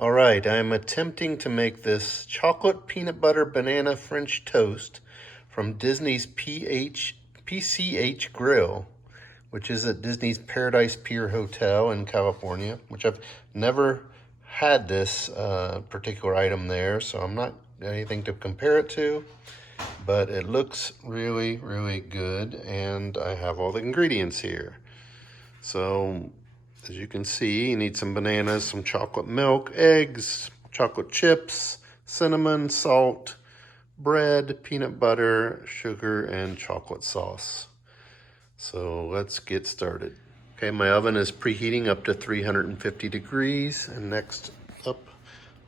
All right, I'm attempting to make this chocolate peanut butter banana French toast from Disney's PCH Grill, which is at Disney's Paradise Pier Hotel in California, which I've never had this particular item there, so I'm not anything to compare it to, but it looks really, really good, and I have all the ingredients here. So, as you can see, you need some bananas, some chocolate milk, eggs, chocolate chips, cinnamon, salt, bread, peanut butter, sugar, and chocolate sauce. So let's get started. Okay, my oven is preheating up to 350 degrees. And next up,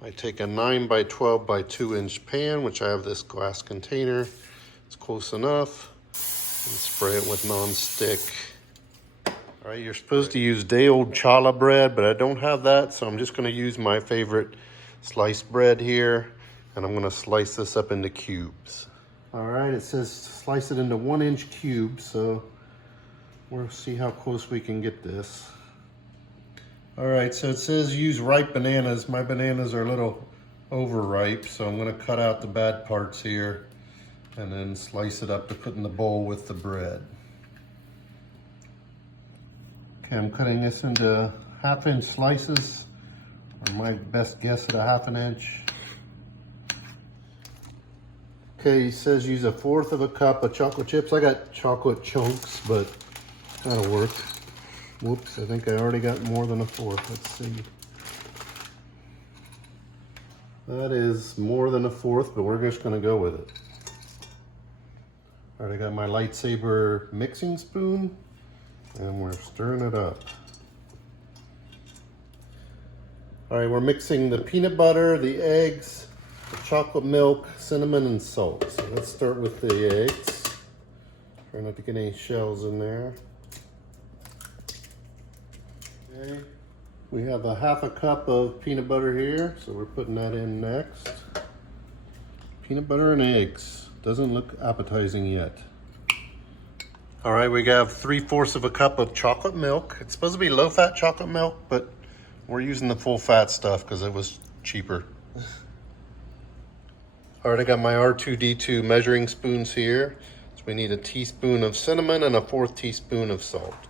I take a 9 by 12 by 2 inch pan, which I have this glass container. It's close enough. And spray it with non-stick. All right, you're supposed to use day-old challah bread, but I don't have that, so I'm just going to use my favorite sliced bread here, and I'm going to slice this up into cubes. All right, it says slice it into 1 inch cubes, so we'll see how close we can get this. All right, so it says use ripe bananas. My bananas are a little overripe, so I'm going to cut out the bad parts here and then slice it up to put in the bowl with the bread. Okay, I'm cutting this into 1/2 inch slices, or my best guess at 1/2 inch. Okay, it says use 1/4 cup of chocolate chips. I got chocolate chunks, but that'll work. Whoops, I think I already got more than 1/4. Let's see. That is more than 1/4, but we're just gonna go with it. All right, I got my lightsaber mixing spoon, and we're stirring it up. All right, we're mixing the peanut butter, the eggs, the chocolate milk, cinnamon, and salt. So let's start with the eggs. Try not to get any shells in there. Okay, we have 1/2 cup of peanut butter here, so we're putting that in next. Peanut butter and eggs. Doesn't look appetizing yet. All right, we have 3/4 cup of chocolate milk. It's supposed to be low-fat chocolate milk, but we're using the full-fat stuff because it was cheaper. All right, I got my R2D2 measuring spoons here. So we need 1 teaspoon of cinnamon and 1/4 teaspoon of salt.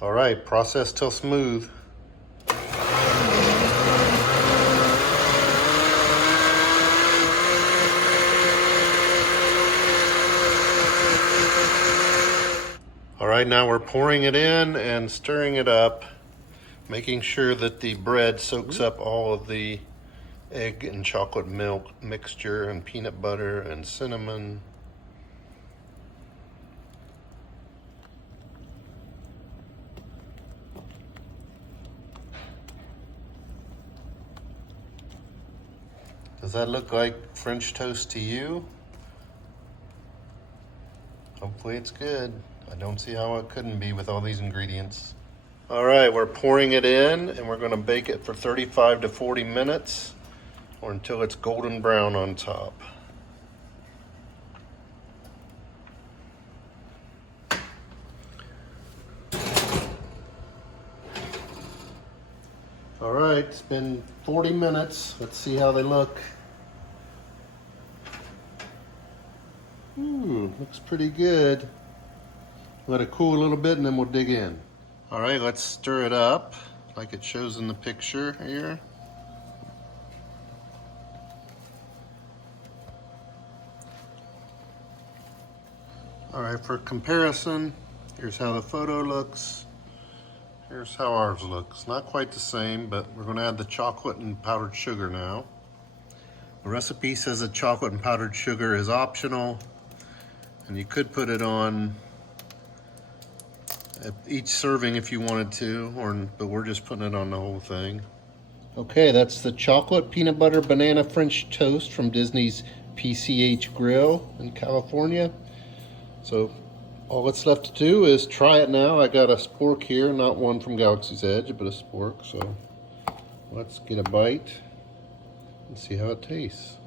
All right, process till smooth. All right, now we're pouring it in and stirring it up, making sure that the bread soaks up all of the egg and chocolate milk mixture and peanut butter and cinnamon. Does that look like French toast to you? Hopefully it's good. I don't see how it couldn't be with all these ingredients. All right, we're pouring it in and we're gonna bake it for 35 to 40 minutes or until it's golden brown on top. All right, it's been 40 minutes. Let's see how they look. Ooh, looks pretty good. Let it cool a little bit and then we'll dig in. All right, let's stir it up like it shows in the picture here. All right, for comparison, here's how the photo looks. Here's how ours looks. Not quite the same, but we're gonna add the chocolate and powdered sugar now. The recipe says that chocolate and powdered sugar is optional, and you could put it on at each serving if you wanted to, but we're just putting it on the whole thing. Okay, that's the chocolate peanut butter banana French toast from Disney's PCH Grill in California. So all that's left to do is try it now. I got a spork here, not one from Galaxy's Edge, but a spork. So let's get a bite and see how it tastes.